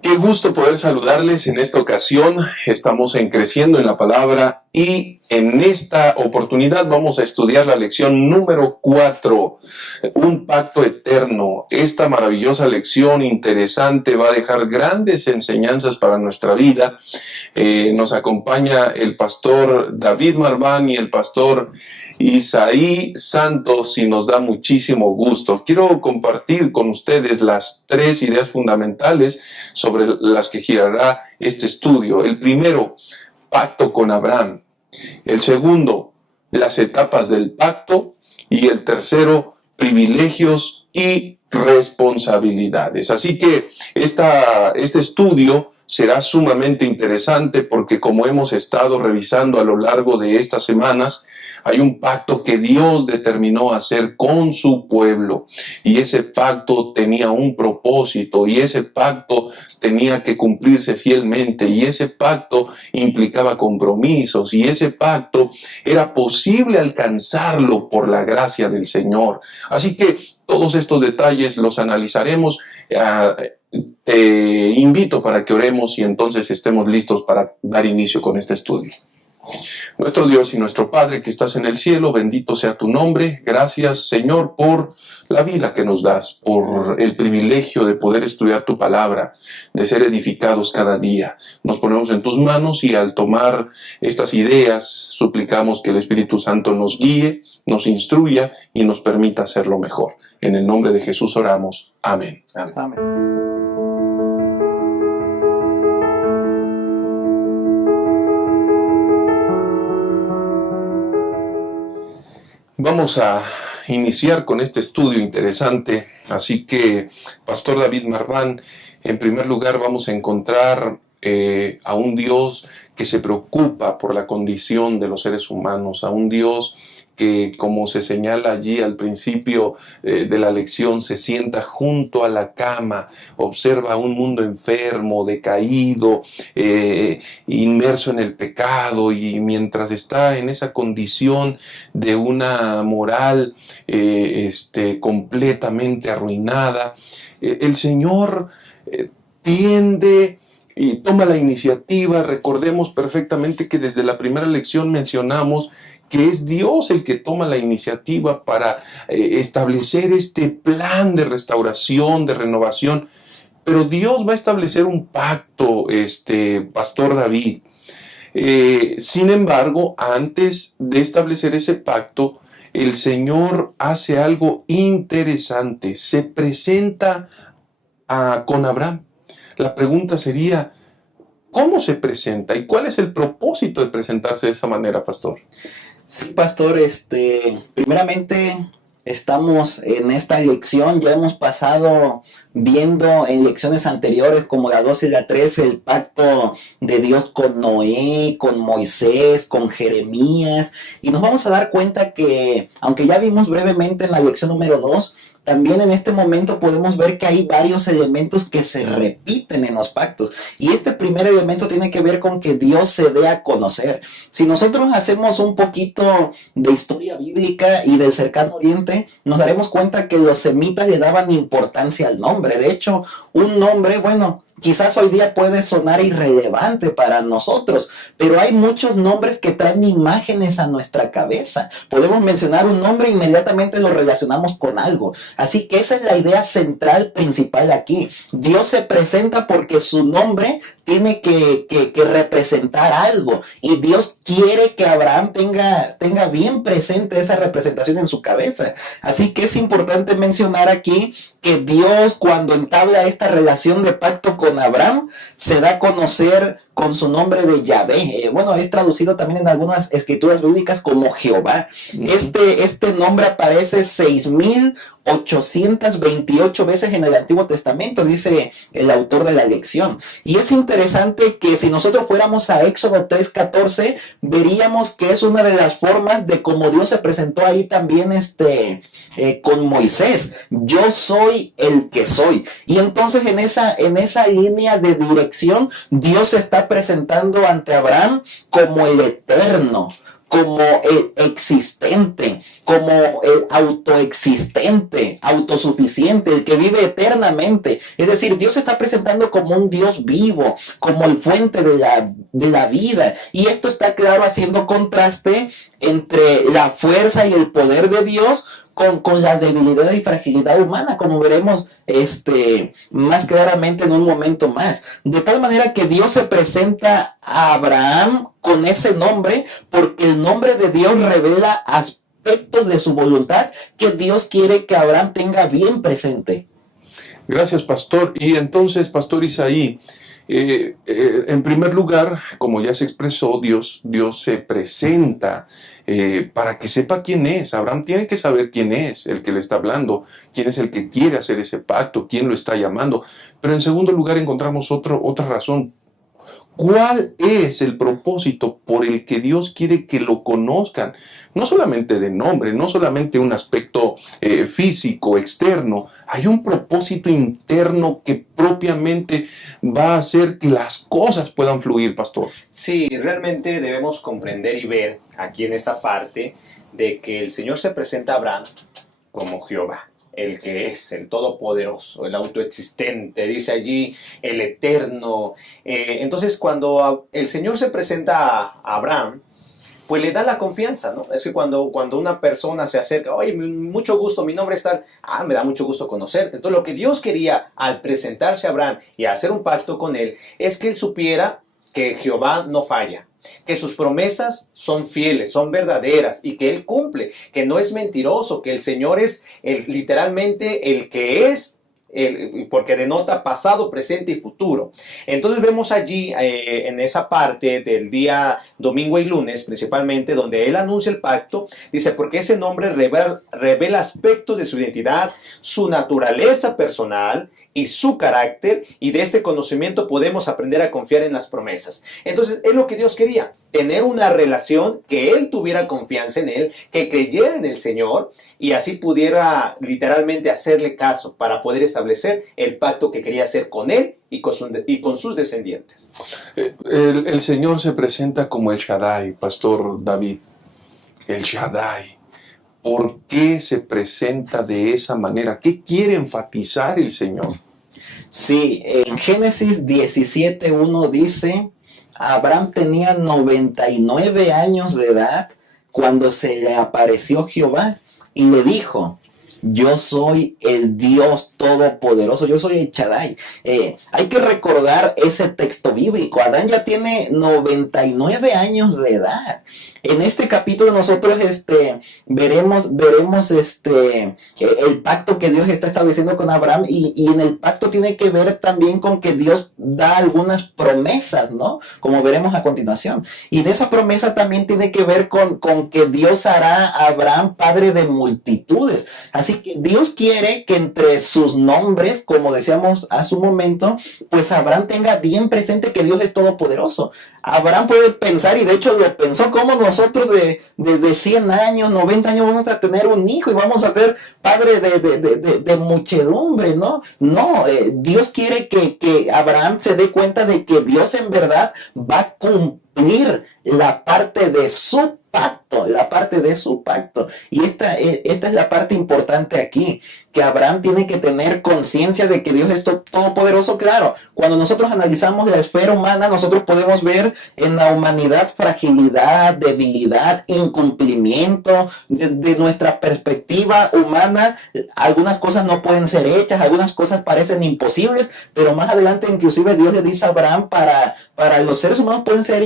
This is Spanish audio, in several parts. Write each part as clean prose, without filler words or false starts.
Qué gusto poder saludarles en esta ocasión. Estamos Creciendo en la Palabra y en esta oportunidad vamos a estudiar la lección número 4, un pacto eterno. Esta maravillosa lección interesante va a dejar grandes enseñanzas para nuestra vida. Nos acompaña el pastor David Marván y el pastor Isaí Santos y nos da muchísimo gusto. Quiero compartir con ustedes las 3 ideas fundamentales sobre las que girará este estudio. El primero, pacto con Abraham. El segundo, las etapas del pacto. Y el tercero, privilegios y responsabilidades. Así que este estudio será sumamente interesante porque, como hemos estado revisando a lo largo de estas semanas, hay un pacto que Dios determinó hacer con su pueblo, y ese pacto tenía un propósito, y ese pacto tenía que cumplirse fielmente, y ese pacto implicaba compromisos, y ese pacto era posible alcanzarlo por la gracia del Señor. Así que todos estos detalles los analizaremos. Te invito para que oremos y entonces estemos listos para dar inicio con este estudio. Nuestro Dios y nuestro Padre que estás en el cielo, bendito sea tu nombre. Gracias, Señor, por la vida que nos das, por el privilegio de poder estudiar tu palabra, de ser edificados cada día. Nos ponemos en tus manos y al tomar estas ideas, suplicamos que el Espíritu Santo nos guíe, nos instruya y nos permita hacerlo mejor. En el nombre de Jesús oramos. Amén. Amén. Vamos a iniciar con este estudio interesante, así que, Pastor David Marván, en primer lugar vamos a encontrar a un Dios que se preocupa por la condición de los seres humanos, a un Dios que, como se señala allí al principio de la lección, se sienta junto a la cama, observa un mundo enfermo, decaído, inmerso en el pecado, y mientras está en esa condición de una moral completamente arruinada, el Señor tiende y toma la iniciativa. Recordemos perfectamente que desde la primera lección mencionamos que es Dios el que toma la iniciativa para establecer este plan de restauración, de renovación. Pero Dios va a establecer un pacto, Pastor David. Sin embargo, antes de establecer ese pacto, el Señor hace algo interesante. Se presenta con Abraham. La pregunta sería, ¿cómo se presenta? ¿Y cuál es el propósito de presentarse de esa manera, pastor? Sí, pastor, primeramente estamos en esta lección, ya hemos pasado viendo en lecciones anteriores como la 12 y la 13 el pacto de Dios con Noé, con Moisés, con Jeremías, y nos vamos a dar cuenta que, aunque ya vimos brevemente en la lección número 2, también en este momento podemos ver que hay varios elementos que se repiten en los pactos. Y este primer elemento tiene que ver con que Dios se dé a conocer. Si nosotros hacemos un poquito de historia bíblica y del cercano oriente, nos daremos cuenta que los semitas le daban importancia al nombre. De hecho, un nombre, quizás hoy día puede sonar irrelevante para nosotros, pero hay muchos nombres que traen imágenes a nuestra cabeza. Podemos mencionar un nombre e inmediatamente lo relacionamos con algo. Así que esa es la idea central principal aquí. Dios se presenta porque su nombre tiene que representar algo. Y Dios quiere que Abraham tenga bien presente esa representación en su cabeza. Así que es importante mencionar aquí que Dios, cuando entabla esta relación de pacto con Abraham, se da a conocer con su nombre de Yahvé. Es traducido también en algunas escrituras bíblicas como Jehová. Este nombre aparece 6,828 veces en el Antiguo Testamento, dice el autor de la lección. Y es interesante que si nosotros fuéramos a Éxodo 3:14, veríamos que es una de las formas de cómo Dios se presentó ahí también con Moisés. Yo soy el que soy. Y entonces en esa línea de dirección, Dios se está presentando ante Abraham como el eterno, como el existente, como el autoexistente, autosuficiente, el que vive eternamente. Es decir, Dios se está presentando como un Dios vivo, como el fuente de la vida. Y esto está claro haciendo contraste entre la fuerza y el poder de Dios con la debilidad y fragilidad humana, como veremos más claramente en un momento más. De tal manera que Dios se presenta a Abraham con ese nombre, porque el nombre de Dios revela aspectos de su voluntad que Dios quiere que Abraham tenga bien presente. Gracias, pastor. Y entonces, pastor Isaí, en primer lugar, como ya se expresó, Dios se presenta para que sepa quién es. Abraham tiene que saber quién es el que le está hablando, quién es el que quiere hacer ese pacto, quién lo está llamando. Pero en segundo lugar encontramos otra razón. ¿Cuál es el propósito por el que Dios quiere que lo conozcan? No solamente de nombre, no solamente un aspecto físico, externo. Hay un propósito interno que propiamente va a hacer que las cosas puedan fluir, pastor. Sí, realmente debemos comprender y ver aquí en esta parte de que el Señor se presenta a Abraham como Jehová, el que es el todopoderoso, el autoexistente, dice allí el eterno. Entonces cuando el Señor se presenta a Abraham, pues le da la confianza, ¿no? Es que cuando una persona se acerca, oye, mucho gusto, mi nombre es tal, me da mucho gusto conocerte. Entonces lo que Dios quería al presentarse a Abraham y hacer un pacto con él, es que él supiera que Jehová no falla, que sus promesas son fieles, son verdaderas y que Él cumple, que no es mentiroso, que el Señor es literalmente el que es, porque denota pasado, presente y futuro. Entonces vemos allí en esa parte del día domingo y lunes principalmente, donde Él anuncia el pacto, dice, porque ese nombre revela aspectos de su identidad, su naturaleza personal y su carácter, y de este conocimiento podemos aprender a confiar en las promesas. Entonces es lo que Dios quería, tener una relación, que Él tuviera confianza en Él, que creyera en el Señor y así pudiera literalmente hacerle caso para poder establecer el pacto que quería hacer con Él y con sus descendientes. El Señor se presenta como el Shaddai, pastor David, el Shaddai. ¿Por qué se presenta de esa manera? ¿Qué quiere enfatizar el Señor? Sí, en Génesis 17:1 dice, Abraham tenía 99 años de edad cuando se le apareció Jehová y le dijo, yo soy el Dios Todopoderoso, yo soy el Shaddai. Hay que recordar ese texto bíblico. Adán ya tiene 99 años de edad. En este capítulo nosotros veremos el pacto que Dios está estableciendo con Abraham y en el pacto tiene que ver también con que Dios da algunas promesas, ¿no? Como veremos a continuación. Y de esa promesa también tiene que ver con que Dios hará a Abraham padre de multitudes. Así que Dios quiere que entre sus nombres, como decíamos hace un momento, pues Abraham tenga bien presente que Dios es todopoderoso. Abraham puede pensar, y de hecho lo pensó, como nosotros de 100 años, 90 años vamos a tener un hijo y vamos a ser padre de muchedumbre, ¿no? No, Dios quiere que Abraham se dé cuenta de que Dios en verdad va a cumplir la parte de su pacto, y esta es la parte importante aquí, que Abraham tiene que tener conciencia de que Dios es todopoderoso. Claro, cuando nosotros analizamos la esfera humana, nosotros podemos ver en la humanidad fragilidad, debilidad, incumplimiento. De nuestra perspectiva humana, algunas cosas no pueden ser hechas, algunas cosas parecen imposibles, pero más adelante inclusive Dios le dice a Abraham, para los seres humanos pueden ser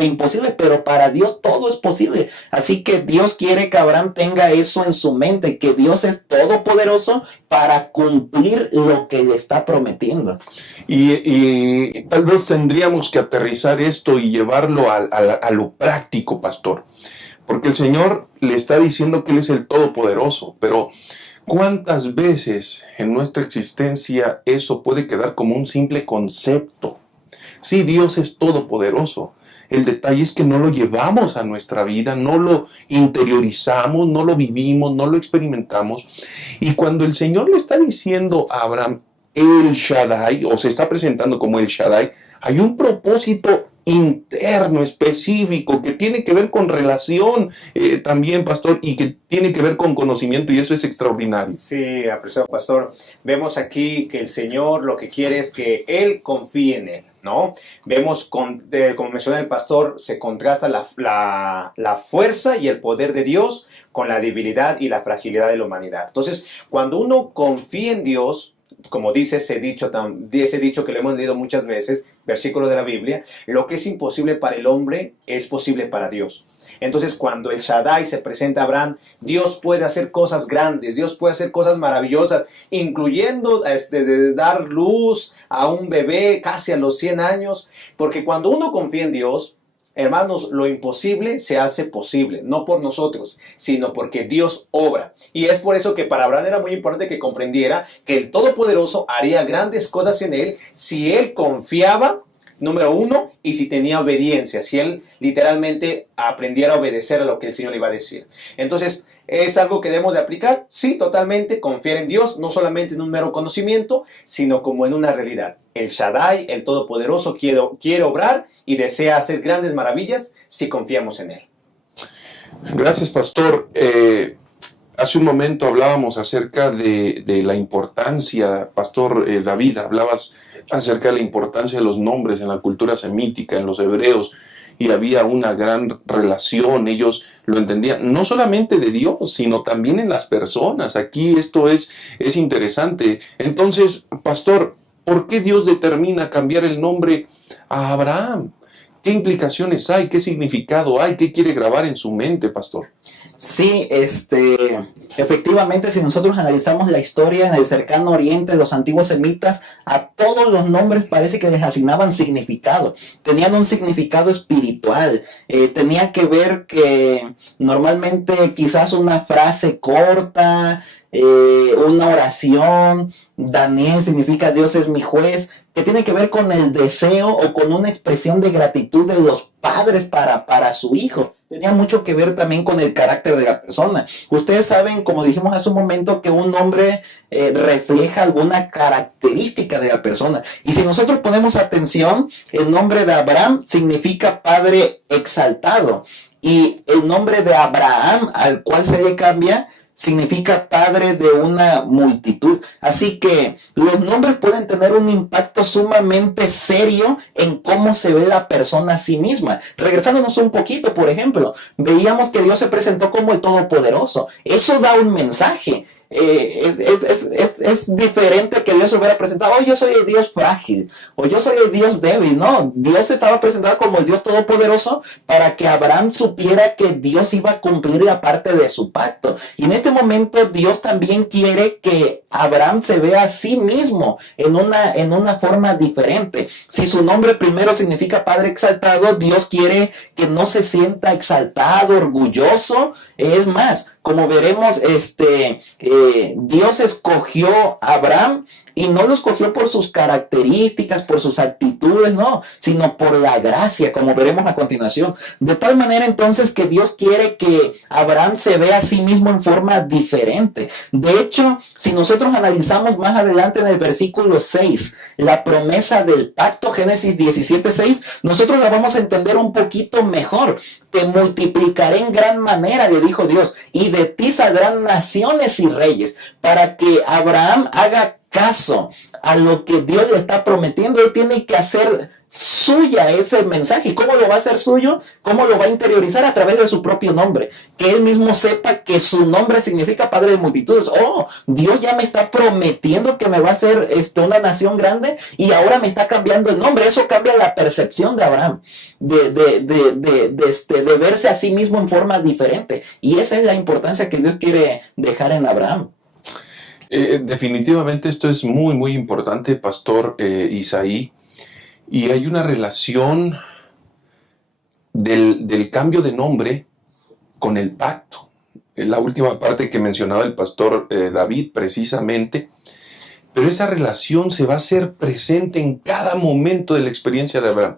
imposibles, pero para Dios todo es posible. Así que Dios quiere que Abraham tenga eso en su mente, que Dios es todopoderoso para cumplir lo que le está prometiendo. Y tal vez tendríamos que aterrizar esto y llevarlo a lo práctico, pastor. Porque el Señor le está diciendo que Él es el Todopoderoso, pero ¿cuántas veces en nuestra existencia eso puede quedar como un simple concepto? Sí, Dios es todopoderoso. El detalle es que no lo llevamos a nuestra vida, no lo interiorizamos, no lo vivimos, no lo experimentamos. Y cuando el Señor le está diciendo a Abraham el Shaddai, o se está presentando como el Shaddai, hay un propósito interno, específico, que tiene que ver con relación también, pastor, y que tiene que ver con conocimiento, y eso es extraordinario. Sí, apreciado pastor. Vemos aquí que el Señor lo que quiere es que Él confíe en Él, ¿no? Vemos, como menciona el pastor, se contrasta la fuerza y el poder de Dios con la debilidad y la fragilidad de la humanidad. Entonces, cuando uno confía en Dios, como dice ese dicho que lo hemos leído muchas veces, versículo de la Biblia, lo que es imposible para el hombre es posible para Dios. Entonces, cuando el Shaddai se presenta a Abraham, Dios puede hacer cosas grandes, Dios puede hacer cosas maravillosas, incluyendo de dar luz a un bebé casi a los 100 años, porque cuando uno confía en Dios, hermanos, lo imposible se hace posible, no por nosotros, sino porque Dios obra. Y es por eso que para Abraham era muy importante que comprendiera que el Todopoderoso haría grandes cosas en él si él confiaba, número uno, y si tenía obediencia, si él literalmente aprendiera a obedecer a lo que el Señor le iba a decir. Entonces, ¿es algo que debemos de aplicar? Sí, totalmente, confiar en Dios, no solamente en un mero conocimiento, sino como en una realidad. El Shaddai, el Todopoderoso, quiere obrar y desea hacer grandes maravillas si confiamos en Él. Gracias, pastor. Hace un momento hablábamos acerca de la importancia, pastor David, hablabas acerca de la importancia de los nombres en la cultura semítica, en los hebreos, y había una gran relación, ellos lo entendían, no solamente de Dios, sino también en las personas. Aquí esto es interesante. Entonces, pastor, ¿por qué Dios determina cambiar el nombre a Abraham? ¿Qué implicaciones hay? ¿Qué significado hay? ¿Qué quiere grabar en su mente, pastor? Sí, efectivamente, si nosotros analizamos la historia en el cercano oriente, los antiguos semitas, a todos los nombres parece que les asignaban significado. Tenían un significado espiritual. Tenía que ver que normalmente quizás una frase corta, una oración, Daniel significa Dios es mi juez, que tiene que ver con el deseo o con una expresión de gratitud de los padres para su hijo. Tenía mucho que ver también con el carácter de la persona. Ustedes saben, como dijimos hace un momento, que un nombre refleja alguna característica de la persona. Y si nosotros ponemos atención, el nombre de Abraham significa padre exaltado. Y el nombre de Abraham, al cual se le cambia, significa padre de una multitud. Así que los nombres pueden tener un impacto sumamente serio en cómo se ve la persona a sí misma. Regresándonos un poquito, por ejemplo, veíamos que Dios se presentó como el Todopoderoso. Eso da un mensaje. Es diferente que Dios se hubiera presentado, yo soy el Dios frágil, o yo soy el Dios débil. No, Dios se estaba presentado como el Dios todopoderoso para que Abraham supiera que Dios iba a cumplir la parte de su pacto. Y en este momento Dios también quiere que Abraham se vea a sí mismo en una forma diferente. Si su nombre primero significa Padre exaltado, Dios quiere que no se sienta exaltado, orgulloso. Es más, como veremos, Dios escogió a Abraham y no lo escogió por sus características, por sus actitudes, no, sino por la gracia, como veremos a continuación. De tal manera entonces que Dios quiere que Abraham se vea a sí mismo en forma diferente. De hecho, si nosotros analizamos más adelante en el versículo 6, la promesa del pacto, Génesis 17:6, nosotros la vamos a entender un poquito mejor. Te multiplicaré en gran manera, le dijo Dios, y de ti saldrán naciones y reyes, para que Abraham haga caso a lo que Dios le está prometiendo. Él tiene que hacer suya ese mensaje. ¿Y cómo lo va a hacer suyo? ¿Cómo lo va a interiorizar? A través de su propio nombre. Que él mismo sepa que su nombre significa Padre de multitudes. Oh, Dios ya me está prometiendo que me va a hacer una nación grande y ahora me está cambiando el nombre. Eso cambia la percepción de Abraham, de verse a sí mismo en forma diferente. Y esa es la importancia que Dios quiere dejar en Abraham. Definitivamente esto es muy, muy importante, pastor Isaí. Y hay una relación del cambio de nombre con el pacto. La última parte que mencionaba el pastor David precisamente. Pero esa relación se va a hacer presente en cada momento de la experiencia de Abraham.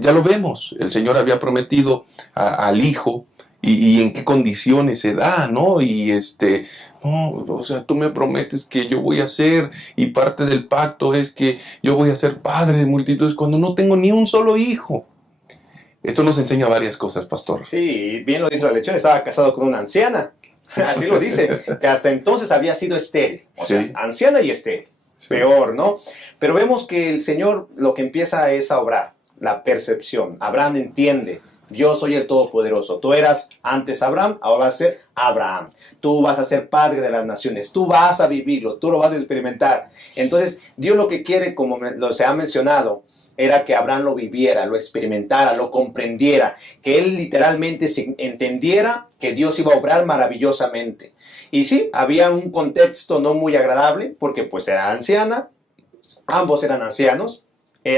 Ya lo vemos, el Señor había prometido al Hijo y en qué condiciones se da, ¿no? Y no, o sea, tú me prometes que yo voy a ser, y parte del pacto es que yo voy a ser padre de multitudes cuando no tengo ni un solo hijo. Esto nos enseña varias cosas, pastor. Sí, bien lo dice la lección, estaba casado con una anciana. Así lo dice, que hasta entonces había sido estéril. O sea, anciana y estéril. Sí. Peor, ¿no? Pero vemos que el Señor lo que empieza es a obrar, la percepción. Abraham entiende, yo soy el Todopoderoso. Tú eras antes Abraham, ahora vas a ser Abraham. Tú vas a ser padre de las naciones, tú vas a vivirlo, tú lo vas a experimentar. Entonces, Dios lo que quiere, como se ha mencionado, era que Abraham lo viviera, lo experimentara, lo comprendiera, que él literalmente entendiera que Dios iba a obrar maravillosamente. Y sí, había un contexto no muy agradable, porque pues era anciana, ambos eran ancianos,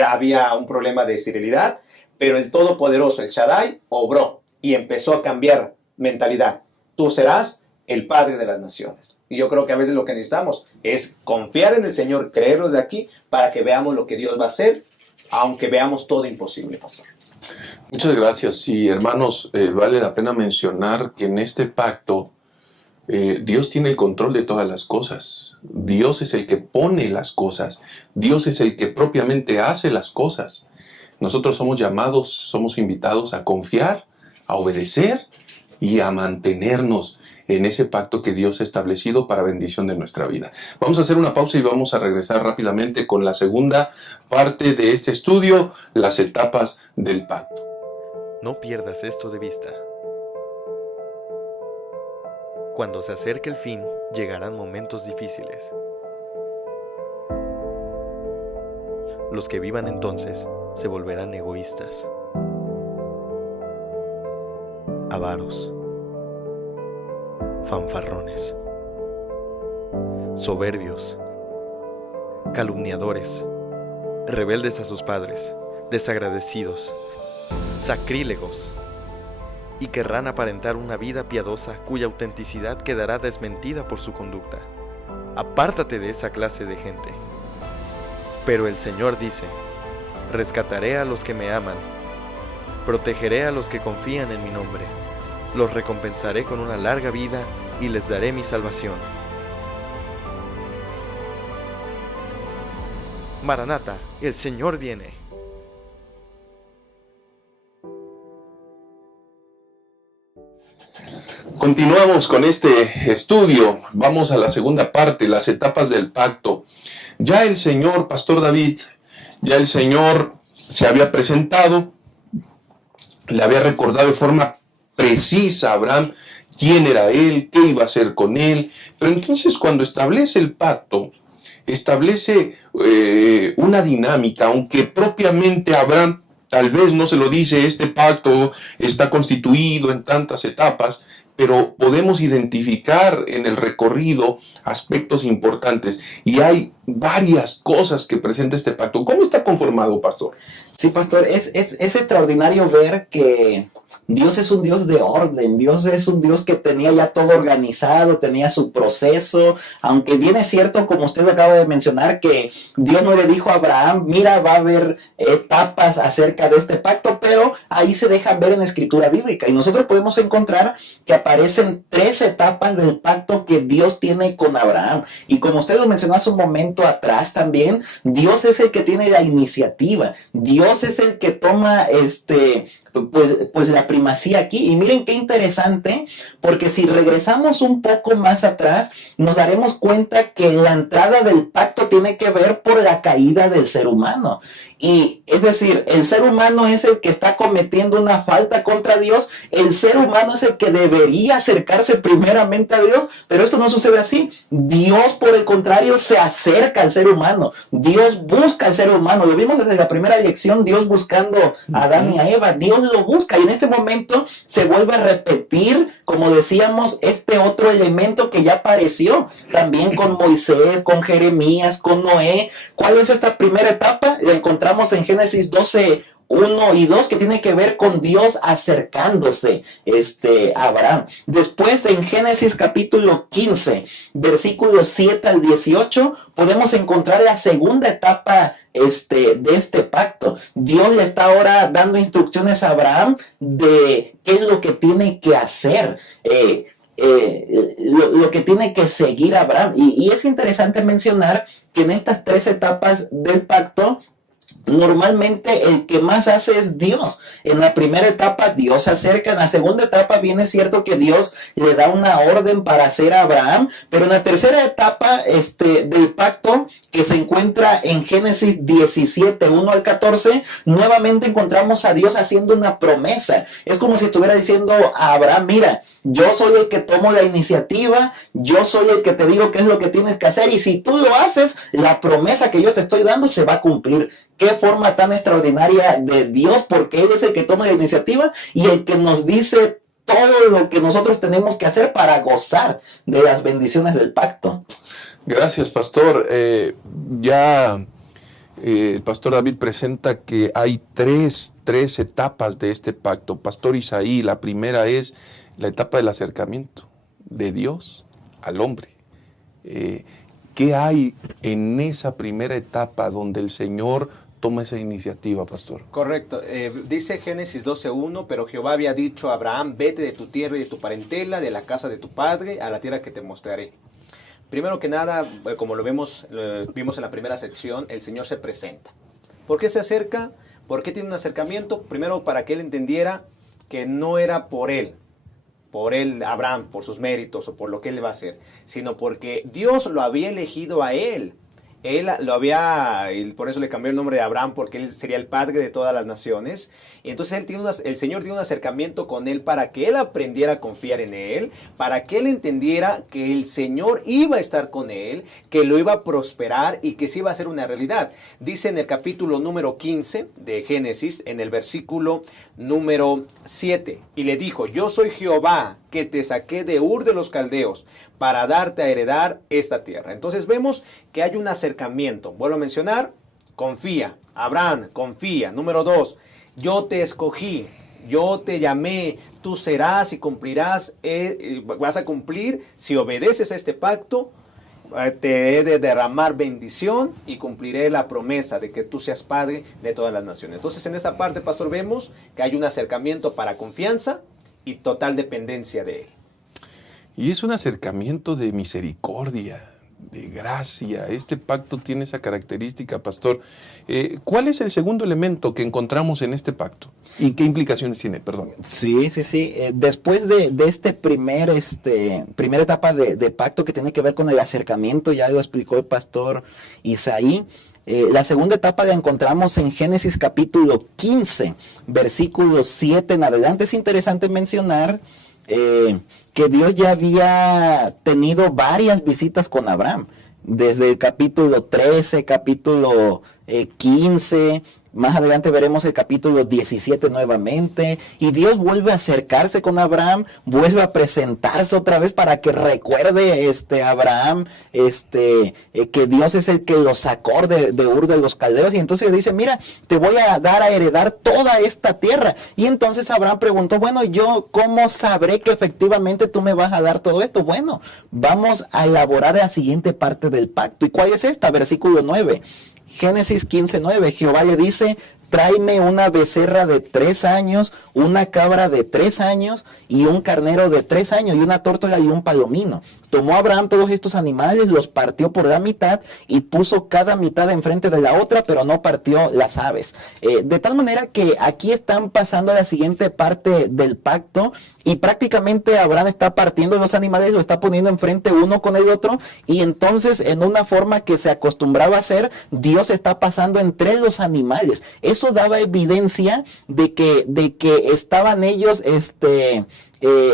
había un problema de esterilidad, pero el Todopoderoso, el Shaddai, obró y empezó a cambiar mentalidad. Tú serás el Padre de las naciones. Y yo creo que a veces lo que necesitamos es confiar en el Señor, creerlo de aquí, para que veamos lo que Dios va a hacer, aunque veamos todo imposible, pastor. Muchas gracias. Sí, hermanos, vale la pena mencionar que en este pacto Dios tiene el control de todas las cosas. Dios es el que pone las cosas. Dios es el que propiamente hace las cosas. Nosotros somos llamados, somos invitados a confiar, a obedecer y a mantenernos en ese pacto que Dios ha establecido para bendición de nuestra vida. Vamos a hacer una pausa y vamos a regresar rápidamente con la segunda parte de este estudio, las etapas del pacto. No pierdas esto de vista. Cuando se acerque el fin, llegarán momentos difíciles. Los que vivan entonces se volverán egoístas, avaros, fanfarrones, soberbios, calumniadores, rebeldes a sus padres, desagradecidos, sacrílegos, y querrán aparentar una vida piadosa cuya autenticidad quedará desmentida por su conducta. Apártate de esa clase de gente. Pero el Señor dice: rescataré a los que me aman, protegeré a los que confían en mi nombre, los recompensaré con una larga vida y les daré mi salvación. Maranata, el Señor viene. Continuamos con este estudio. Vamos a la segunda parte, las etapas del pacto. Ya el Señor, Pastor David, ya el Señor se había presentado, le había recordado de forma precisa a Abraham quién era él, qué iba a hacer con él. Pero entonces cuando establece el pacto, establece una dinámica, aunque propiamente Abraham tal vez no se lo dice, este pacto está constituido en tantas etapas, pero podemos identificar en el recorrido aspectos importantes y hay varias cosas que presenta este pacto. ¿Cómo está conformado, pastor? Sí, pastor, es extraordinario ver que Dios es un Dios de orden. Dios es un Dios que tenía ya todo organizado, tenía su proceso, aunque bien es cierto, como usted lo acaba de mencionar, que Dios no le dijo a Abraham, mira, va a haber etapas acerca de este pacto, pero ahí se dejan ver en la escritura bíblica y nosotros podemos encontrar que aparecen 3 etapas del pacto que Dios tiene con Abraham. Y como usted lo mencionó hace un momento atrás también, Dios es el que tiene la iniciativa. Dios es el que toma pues la primacía aquí. Y miren qué interesante, porque si regresamos un poco más atrás, nos daremos cuenta que la entrada del pacto tiene que ver por la caída del ser humano. Y es decir, el ser humano es el que está cometiendo una falta contra Dios, el ser humano es el que debería acercarse primeramente a Dios, pero esto no sucede así. Dios, por el contrario, se acerca al ser humano, Dios busca al ser humano. Lo vimos desde la primera lección, Dios buscando a Adán y a Eva, Dios lo busca y en este momento se vuelve a repetir, como decíamos, este otro elemento que ya apareció también con Moisés, con Jeremías, con Noé. ¿Cuál es esta primera etapa? La encontramos en Génesis 12, 1 y 2, que tiene que ver con Dios acercándose a Abraham. Después en Génesis capítulo 15, versículos 7 al 18, podemos encontrar la segunda etapa de este pacto. Dios le está ahora dando instrucciones a Abraham de qué es lo que tiene que hacer. Lo que tiene que seguir Abraham. Y es interesante mencionar que en estas 3 etapas del pacto normalmente el que más hace es Dios. En la primera etapa Dios se acerca, en la segunda etapa bien es cierto que Dios le da una orden para hacer a Abraham, pero en la tercera etapa del pacto, que se encuentra en Génesis 17, 1 al 14, nuevamente encontramos a Dios haciendo una promesa. Es como si estuviera diciendo a Abraham: mira, yo soy el que tomo la iniciativa, yo soy el que te digo qué es lo que tienes que hacer, y si tú lo haces, la promesa que yo te estoy dando se va a cumplir. Qué forma tan extraordinaria de Dios, porque Él es el que toma la iniciativa y el que nos dice todo lo que nosotros tenemos que hacer para gozar de las bendiciones del pacto. Gracias, pastor. El pastor David presenta que hay tres etapas de este pacto. Pastor Isaí, la primera es la etapa del acercamiento de Dios al hombre. ¿Qué hay en esa primera etapa donde el Señor toma esa iniciativa, pastor? Correcto. Dice Génesis 12:1, pero Jehová había dicho a Abraham: vete de tu tierra y de tu parentela, de la casa de tu padre, a la tierra que te mostraré. Primero que nada, como lo vimos en la primera sección, el Señor se presenta. ¿Por qué se acerca? ¿Por qué tiene un acercamiento? Primero, para que él entendiera que no era por él, Abraham, por sus méritos o por lo que él va a hacer, sino porque Dios lo había elegido a él. Él lo había, y por eso le cambió el nombre de Abraham, porque él sería el padre de todas las naciones. Y entonces el Señor tiene un acercamiento con él para que él aprendiera a confiar en él, para que él entendiera que el Señor iba a estar con él, que lo iba a prosperar y que sí iba a ser una realidad. Dice en el capítulo número 15 de Génesis, en el versículo número 7, y le dijo: yo soy Jehová, que te saqué de Ur de los Caldeos para darte a heredar esta tierra. Entonces vemos que hay un acercamiento. Vuelvo a mencionar: confía. Abraham, confía. Número 2, yo te escogí, yo te llamé, tú serás y cumplirás, vas a cumplir si obedeces a este pacto. Te he de derramar bendición y cumpliré la promesa de que tú seas padre de todas las naciones. Entonces en esta parte, pastor, vemos que hay un acercamiento para confianza y total dependencia de él. Y es un acercamiento de misericordia, de gracia. Este pacto tiene esa característica, pastor. ¿Cuál es el segundo elemento que encontramos en este pacto? ¿Y qué implicaciones tiene? Perdón. Sí. Después de primera etapa de pacto, que tiene que ver con el acercamiento, ya lo explicó el pastor Isaí. La segunda etapa la encontramos en Génesis capítulo 15, versículos 7 en adelante. Es interesante mencionar que Dios ya había tenido varias visitas con Abraham, desde el capítulo 13, capítulo 15, más adelante veremos el capítulo 17 nuevamente, y Dios vuelve a acercarse con Abraham, vuelve a presentarse otra vez para que recuerde a Abraham que Dios es el que lo sacó de Ur de los Caldeos, y entonces dice: mira, te voy a dar a heredar toda esta tierra. Y entonces Abraham preguntó: bueno, ¿yo cómo sabré que efectivamente tú me vas a dar todo esto? Bueno, vamos a elaborar la siguiente parte del pacto. ¿Y cuál es esta? Versículo 9. Génesis 15:9, Jehová le dice: tráeme una becerra de 3 años, una cabra de 3 años y un carnero de 3 años y una tórtola y un palomino. Tomó Abraham todos estos animales, los partió por la mitad y puso cada mitad enfrente de la otra, pero no partió las aves. De tal manera que aquí están pasando a la siguiente parte del pacto, y prácticamente Abraham está partiendo los animales, lo está poniendo enfrente uno con el otro, y entonces, en una forma que se acostumbraba a hacer, Dios está pasando entre los animales. Eso daba evidencia de que estaban ellos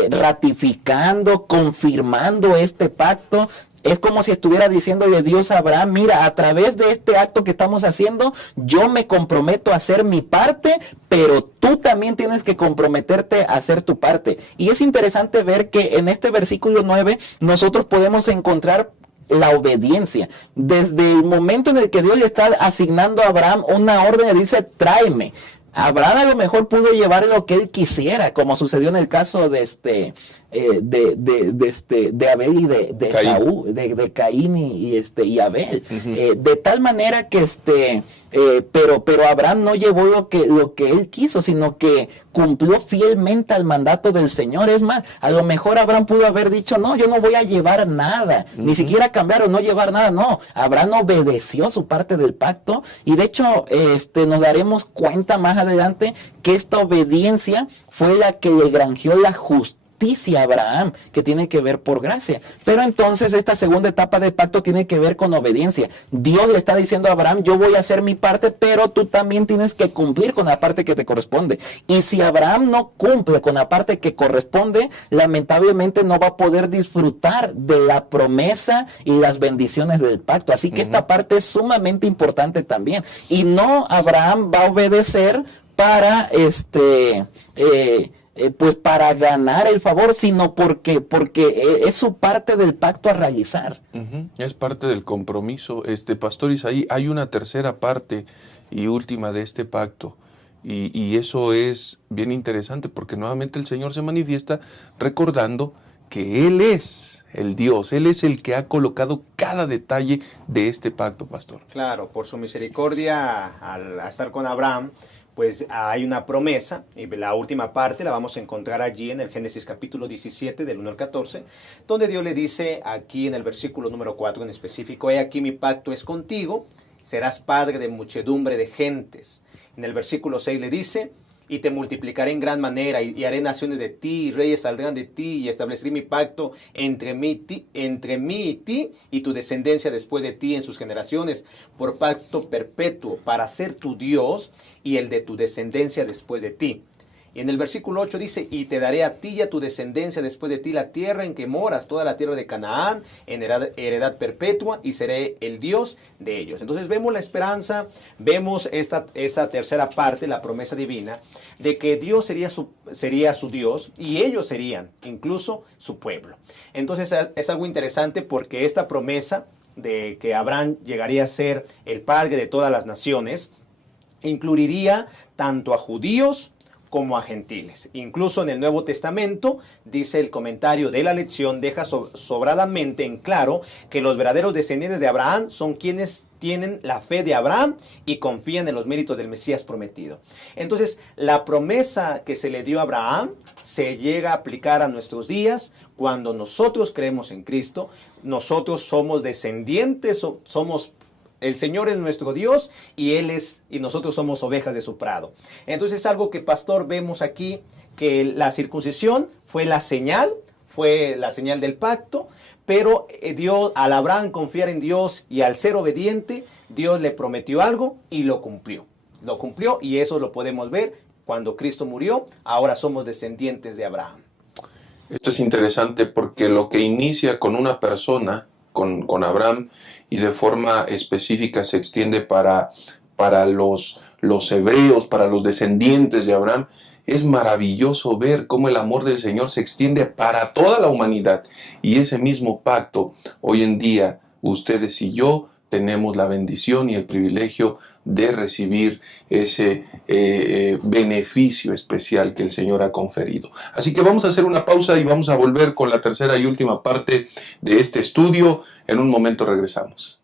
ratificando, confirmando este pacto. Es como si estuviera diciéndole Dios a Abraham: mira, a través de este acto que estamos haciendo, yo me comprometo a hacer mi parte, pero tú también tienes que comprometerte a hacer tu parte. Y es interesante ver que en este versículo 9 nosotros podemos encontrar la obediencia. Desde el momento en el que Dios le está asignando a Abraham una orden, le dice: tráeme. Abraham a lo mejor pudo llevar lo que él quisiera, como sucedió en el caso de de Abel y de Caín. Saúl, de Caín y Abel. De tal manera que pero Abraham no llevó lo que él quiso, sino que cumplió fielmente al mandato del Señor. Es más, a lo mejor Abraham pudo haber dicho, no, yo no voy a llevar nada, ni siquiera cambiar o no llevar nada. No, Abraham obedeció su parte del pacto, y de hecho nos daremos cuenta más adelante que esta obediencia fue la que le granjeó la justicia a Abraham, que tiene que ver por gracia. Pero entonces esta segunda etapa del pacto tiene que ver con obediencia. Dios le está diciendo a Abraham, yo voy a hacer mi parte, pero tú también tienes que cumplir con la parte que te corresponde. Y si Abraham no cumple con la parte que corresponde, lamentablemente no va a poder disfrutar de la promesa y las bendiciones del pacto. Así que esta parte es sumamente importante también. Y no Abraham va a obedecer para pues para ganar el favor, sino porque es su parte del pacto a realizar. Es parte del compromiso. Pastor Isaí, hay una tercera parte y última de este pacto, y eso es bien interesante, porque nuevamente el Señor se manifiesta recordando que Él es el Dios, Él es el que ha colocado cada detalle de este pacto, pastor. Claro, por su misericordia, al estar con Abraham, pues hay una promesa, y la última parte la vamos a encontrar allí en el Génesis capítulo 17, del 1 al 14, donde Dios le dice aquí en el versículo número 4 en específico, he aquí mi pacto es contigo, serás padre de muchedumbre de gentes. En el versículo 6 le dice, y te multiplicaré en gran manera, y haré naciones de ti, y reyes saldrán de ti, y estableceré mi pacto entre mí y ti, y tu descendencia después de ti en sus generaciones, por pacto perpetuo, para ser tu Dios, y el de tu descendencia después de ti. Y en el versículo 8 dice, y te daré a ti y a tu descendencia después de ti la tierra en que moras, toda la tierra de Canaán, en heredad perpetua, y seré el Dios de ellos. Entonces vemos la esperanza, vemos esta tercera parte, la promesa divina, de que Dios sería su Dios, y ellos serían incluso su pueblo. Entonces es algo interesante, porque esta promesa de que Abraham llegaría a ser el padre de todas las naciones, incluiría tanto a judíos como a gentiles. Incluso en el Nuevo Testamento, dice el comentario de la lección, deja sobradamente en claro que los verdaderos descendientes de Abraham son quienes tienen la fe de Abraham y confían en los méritos del Mesías prometido. Entonces, la promesa que se le dio a Abraham se llega a aplicar a nuestros días cuando nosotros creemos en Cristo. Nosotros somos descendientes, el Señor es nuestro Dios y nosotros somos ovejas de su prado. Entonces es algo que, pastor, vemos aquí, que la circuncisión fue la señal del pacto, pero Dios, al Abraham confiar en Dios y al ser obediente, Dios le prometió algo y lo cumplió. Lo cumplió, y eso lo podemos ver cuando Cristo murió. Ahora somos descendientes de Abraham. Esto es interesante, porque lo que inicia con una persona, con Abraham, y de forma específica se extiende para los hebreos, para los descendientes de Abraham. Es maravilloso ver cómo el amor del Señor se extiende para toda la humanidad. Y ese mismo pacto, hoy en día, ustedes y yo tenemos la bendición y el privilegio de recibir ese beneficio especial que el Señor ha conferido. Así que vamos a hacer una pausa y vamos a volver con la tercera y última parte de este estudio. En un momento regresamos.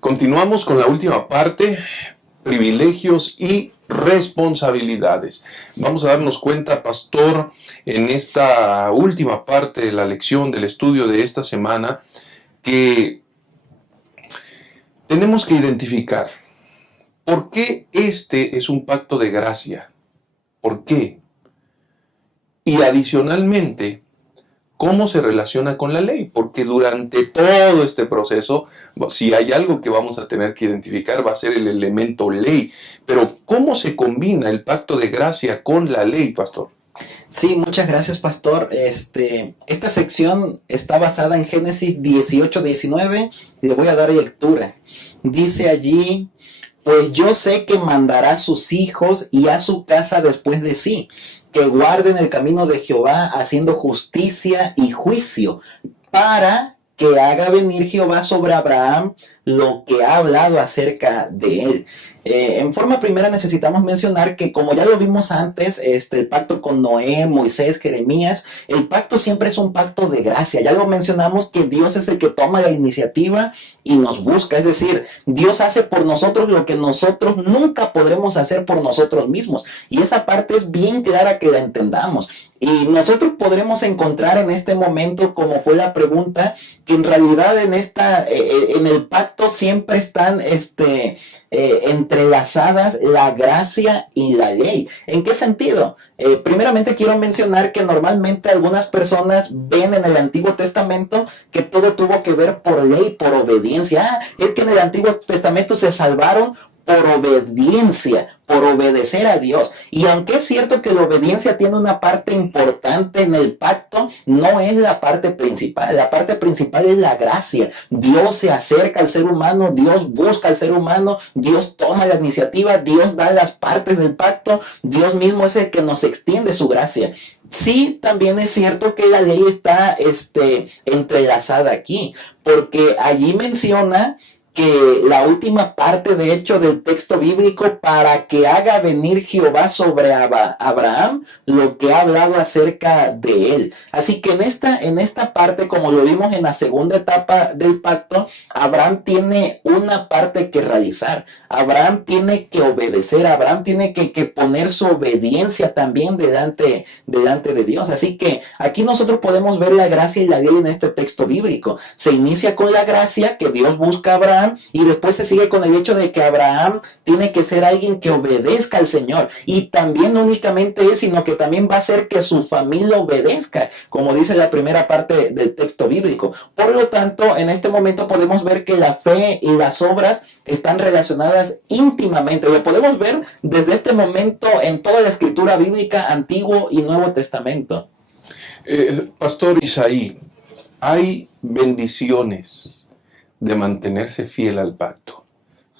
Continuamos con la última parte, privilegios y responsabilidades. Vamos a darnos cuenta, pastor, en esta última parte de la lección, del estudio de esta semana, que tenemos que identificar ¿Por qué este es un pacto de gracia? ¿Por qué? Y adicionalmente, ¿cómo se relaciona con la ley? Porque durante todo este proceso, si hay algo que vamos a tener que identificar, va a ser el elemento ley. Pero ¿cómo se combina el pacto de gracia con la ley, pastor? Sí, muchas gracias, pastor. Esta sección está basada en Génesis 18:19 y le voy a dar lectura. Dice allí: pues yo sé que mandará a sus hijos y a su casa después de sí, que guarden el camino de Jehová haciendo justicia y juicio, para que haga venir Jehová sobre Abraham lo que ha hablado acerca de él. En forma primera necesitamos mencionar que, como ya lo vimos antes, el pacto con Noé, Moisés, Jeremías, el pacto siempre es un pacto de gracia. Ya lo mencionamos que Dios es el que toma la iniciativa y nos busca. Es decir, Dios hace por nosotros lo que nosotros nunca podremos hacer por nosotros mismos. Y esa parte es bien clara que la entendamos. Y nosotros podremos encontrar en este momento, como fue la pregunta, que en realidad en el pacto siempre están entrelazadas la gracia y la ley. ¿En qué sentido? Primeramente quiero mencionar que normalmente algunas personas ven en el Antiguo Testamento que todo tuvo que ver por ley, por obediencia. Es que en el Antiguo Testamento se salvaron por obediencia, por obedecer a Dios. Y aunque es cierto que la obediencia tiene una parte importante en el pacto, no es la parte principal. La parte principal es la gracia. Dios se acerca al ser humano, Dios busca al ser humano, Dios toma la iniciativa, Dios da las partes del pacto, Dios mismo es el que nos extiende su gracia. Sí, también es cierto que la ley está entrelazada aquí, porque allí menciona que la última parte, de hecho, del texto bíblico, para que haga venir Jehová sobre Abraham lo que ha hablado acerca de él. Así que en esta parte, como lo vimos en la segunda etapa del pacto, Abraham tiene una parte que realizar. Abraham tiene que obedecer, Abraham tiene que poner su obediencia también delante de Dios. Así que aquí nosotros podemos ver la gracia y la ley en este texto bíblico. Se inicia con la gracia que Dios busca a Abraham, y después se sigue con el hecho de que Abraham tiene que ser alguien que obedezca al Señor, y también no únicamente es, sino que también va a hacer que su familia obedezca, como dice la primera parte del texto bíblico. Por lo tanto, en este momento podemos ver que la fe y las obras están relacionadas íntimamente. Lo podemos ver desde este momento en toda la escritura bíblica, Antiguo y Nuevo Testamento. Pastor Isaí, hay bendiciones de mantenerse fiel al pacto.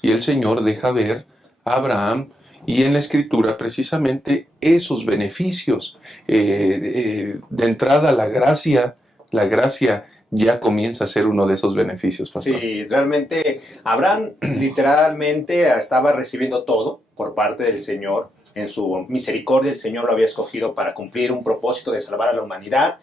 Y el Señor deja ver a Abraham, y en la Escritura precisamente esos beneficios. De entrada la gracia ya comienza a ser uno de esos beneficios, pastor. Sí, realmente Abraham literalmente estaba recibiendo todo por parte del Señor. En su misericordia el Señor lo había escogido para cumplir un propósito de salvar a la humanidad.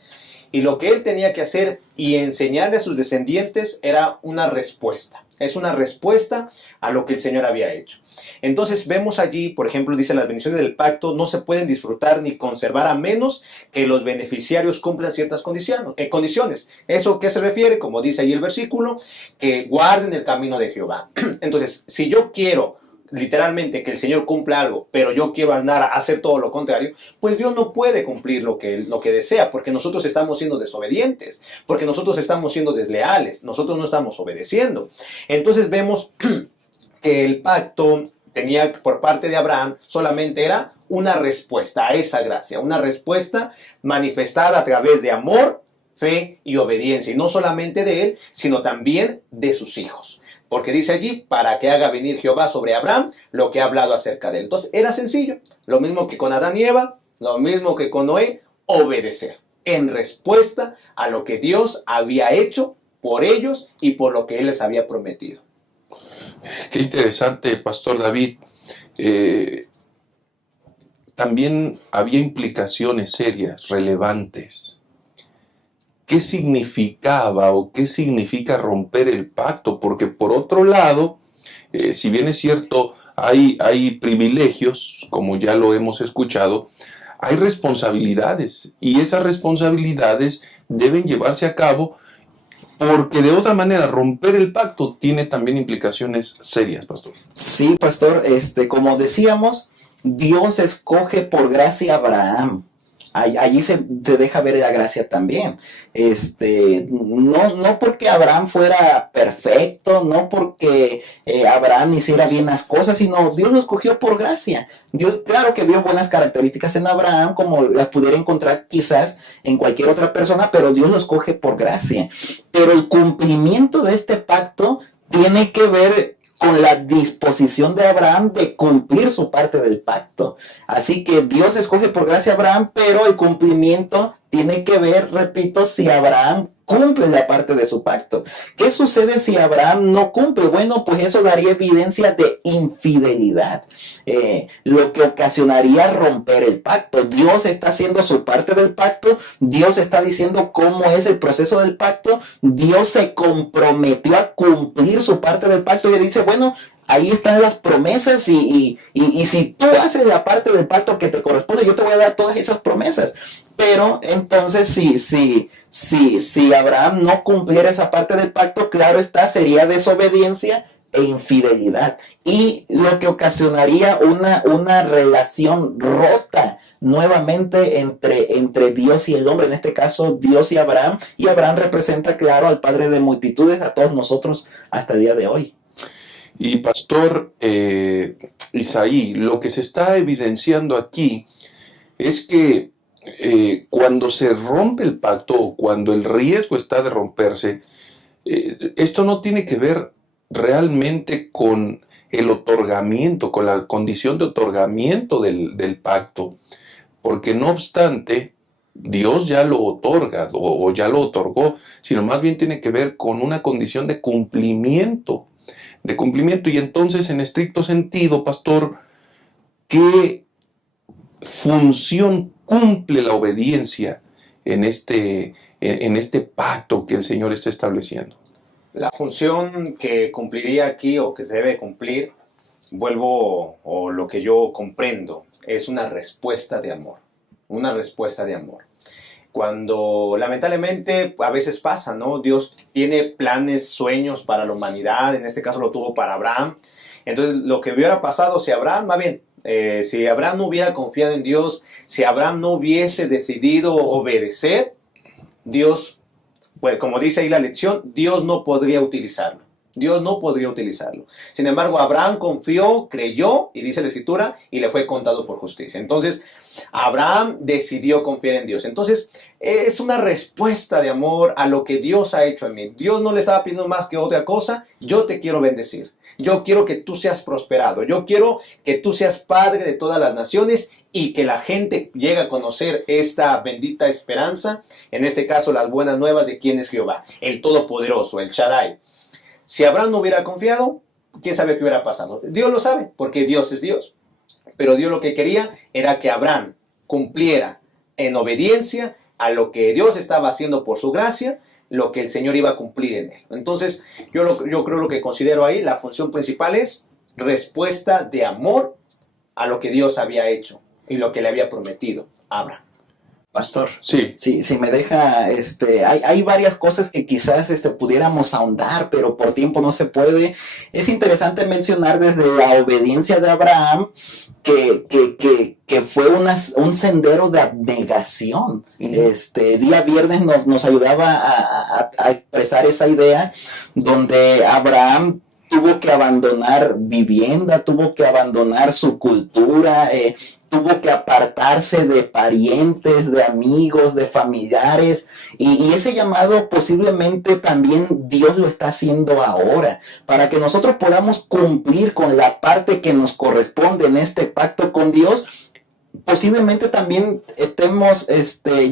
Y lo que él tenía que hacer y enseñarle a sus descendientes era una respuesta. Es una respuesta a lo que el Señor había hecho. Entonces vemos allí, por ejemplo, dice: las bendiciones del pacto no se pueden disfrutar ni conservar a menos que los beneficiarios cumplan ciertas condiciones. ¿Eso qué se refiere? Como dice ahí el versículo, que guarden el camino de Jehová. Entonces, si yo quiero literalmente que el Señor cumpla algo, pero yo quiero andar a hacer todo lo contrario, pues Dios no puede cumplir lo que desea, porque nosotros estamos siendo desobedientes, porque nosotros estamos siendo desleales, nosotros no estamos obedeciendo. Entonces vemos que el pacto tenía, por parte de Abraham, solamente era una respuesta a esa gracia, una respuesta manifestada a través de amor, fe y obediencia, y no solamente de él, sino también de sus hijos. Porque dice allí, para que haga venir Jehová sobre Abraham lo que ha hablado acerca de él. Entonces era sencillo, lo mismo que con Adán y Eva, lo mismo que con Noé, obedecer en respuesta a lo que Dios había hecho por ellos y por lo que él les había prometido. Qué interesante, Pastor David. También había implicaciones serias, relevantes. ¿Qué significaba o qué significa romper el pacto? Porque por otro lado, si bien es cierto, hay privilegios, como ya lo hemos escuchado, hay responsabilidades, y esas responsabilidades deben llevarse a cabo porque de otra manera romper el pacto tiene también implicaciones serias, pastor. Sí, pastor, como decíamos, Dios escoge por gracia a Abraham. Allí se deja ver la gracia también. No porque Abraham fuera perfecto, no porque Abraham hiciera bien las cosas, sino Dios lo escogió por gracia. Dios, claro que vio buenas características en Abraham, como las pudiera encontrar quizás en cualquier otra persona, pero Dios lo escoge por gracia. Pero el cumplimiento de este pacto tiene que ver con la disposición de Abraham de cumplir su parte del pacto. Así que Dios escoge por gracia a Abraham, pero el cumplimiento tiene que ver, repito, si Abraham cumple la parte de su pacto. ¿Qué sucede si Abraham no cumple? Bueno, pues eso daría evidencia de infidelidad, lo que ocasionaría romper el pacto. Dios está haciendo su parte del pacto, Dios está diciendo cómo es el proceso del pacto, Dios se comprometió a cumplir su parte del pacto y dice, bueno, ahí están las promesas y si tú haces la parte del pacto que te corresponde, yo te voy a dar todas esas promesas. Pero entonces si Abraham no cumpliera esa parte del pacto, claro está, sería desobediencia e infidelidad. Y lo que ocasionaría una relación rota nuevamente entre Dios y el hombre, en este caso Dios y Abraham representa, claro, al Padre de multitudes, a todos nosotros hasta el día de hoy. Y pastor Isaí, lo que se está evidenciando aquí es que cuando se rompe el pacto o cuando el riesgo está de romperse, esto no tiene que ver realmente con el otorgamiento, con la condición de otorgamiento del pacto, porque no obstante, Dios ya lo otorga o ya lo otorgó, sino más bien tiene que ver con una condición de cumplimiento. Y entonces, en estricto sentido, pastor, ¿qué función cumple la obediencia en este pacto que el Señor está estableciendo? La función que cumpliría aquí o que se debe cumplir, o lo que yo comprendo, es una respuesta de amor. Una respuesta de amor. Cuando lamentablemente a veces pasa, ¿no? Dios tiene planes, sueños para la humanidad, en este caso lo tuvo para Abraham. Entonces lo que hubiera pasado si Abraham, más bien, si Abraham no hubiera confiado en Dios, si Abraham no hubiese decidido obedecer, Dios, pues como dice ahí la lección, Dios no podría utilizarlo. Dios no podría utilizarlo. Sin embargo, Abraham confió, creyó, y dice la Escritura, y le fue contado por justicia. Entonces, Abraham decidió confiar en Dios. Entonces, es una respuesta de amor a lo que Dios ha hecho en mí. Dios no le estaba pidiendo más que otra cosa. Yo te quiero bendecir. Yo quiero que tú seas prosperado. Yo quiero que tú seas padre de todas las naciones y que la gente llegue a conocer esta bendita esperanza. En este caso, las buenas nuevas de quién es Jehová, el Todopoderoso, el Shaddai. Si Abraham no hubiera confiado, ¿quién sabe qué hubiera pasado? Dios lo sabe, porque Dios es Dios. Pero Dios lo que quería era que Abraham cumpliera en obediencia a lo que Dios estaba haciendo por su gracia, lo que el Señor iba a cumplir en él. Entonces, yo creo lo que considero ahí, la función principal es respuesta de amor a lo que Dios había hecho y lo que le había prometido a Abraham. Pastor, sí, si me deja, hay varias cosas que quizás pudiéramos ahondar, pero por tiempo no se puede. Es interesante mencionar desde la obediencia de Abraham que fue un sendero de abnegación. Día viernes nos ayudaba a expresar esa idea, donde Abraham tuvo que abandonar vivienda, tuvo que abandonar su cultura, tuvo que apartarse de parientes, de amigos, de familiares, y ese llamado posiblemente también Dios lo está haciendo ahora, para que nosotros podamos cumplir con la parte que nos corresponde en este pacto con Dios. Posiblemente también estemos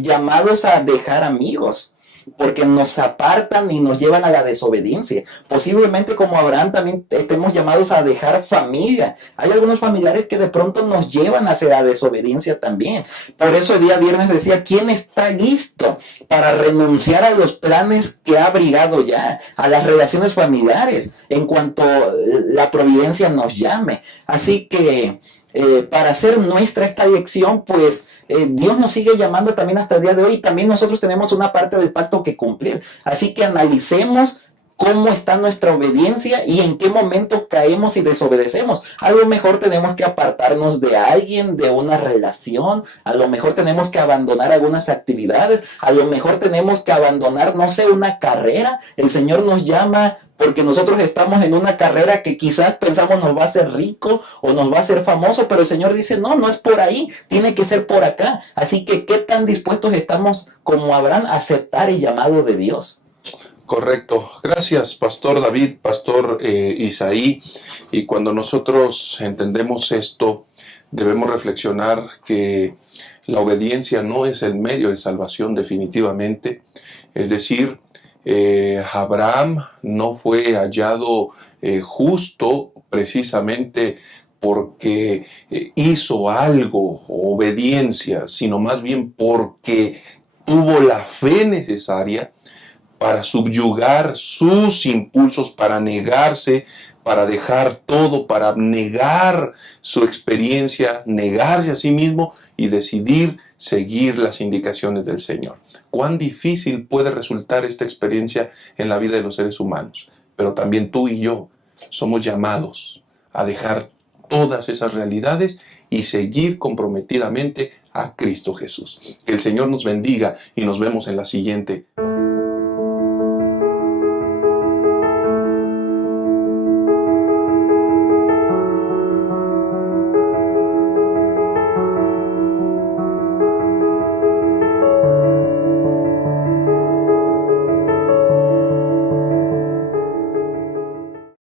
llamados a dejar amigos, porque nos apartan y nos llevan a la desobediencia. Posiblemente como Abraham también estemos llamados a dejar familia. Hay algunos familiares que de pronto nos llevan hacia la desobediencia también. Por eso el día viernes decía, ¿quién está listo para renunciar a los planes que ha abrigado ya, a las relaciones familiares, en cuanto la providencia nos llame? Así que para hacer nuestra esta lección, pues Dios nos sigue llamando también hasta el día de hoy. También nosotros tenemos una parte del pacto que cumplir. Así que analicemos cómo está nuestra obediencia y en qué momento caemos y desobedecemos. A lo mejor tenemos que apartarnos de alguien, de una relación, a lo mejor tenemos que abandonar algunas actividades, a lo mejor tenemos que abandonar, no sé, una carrera. El Señor nos llama porque nosotros estamos en una carrera que quizás pensamos nos va a hacer rico o nos va a hacer famoso, pero el Señor dice, no, no es por ahí, tiene que ser por acá. Así que, ¿qué tan dispuestos estamos como Abraham a aceptar el llamado de Dios? Correcto. Gracias, Pastor David, Pastor Isaí. Y cuando nosotros entendemos esto, debemos reflexionar que la obediencia no es el medio de salvación definitivamente. Es decir, Abraham no fue hallado justo precisamente porque hizo algo, obediencia, sino más bien porque tuvo la fe necesaria para subyugar sus impulsos, para negarse, para dejar todo, para negar su experiencia, negarse a sí mismo y decidir seguir las indicaciones del Señor. Cuán difícil puede resultar esta experiencia en la vida de los seres humanos, pero también tú y yo somos llamados a dejar todas esas realidades y seguir comprometidamente a Cristo Jesús. Que el Señor nos bendiga y nos vemos en la siguiente.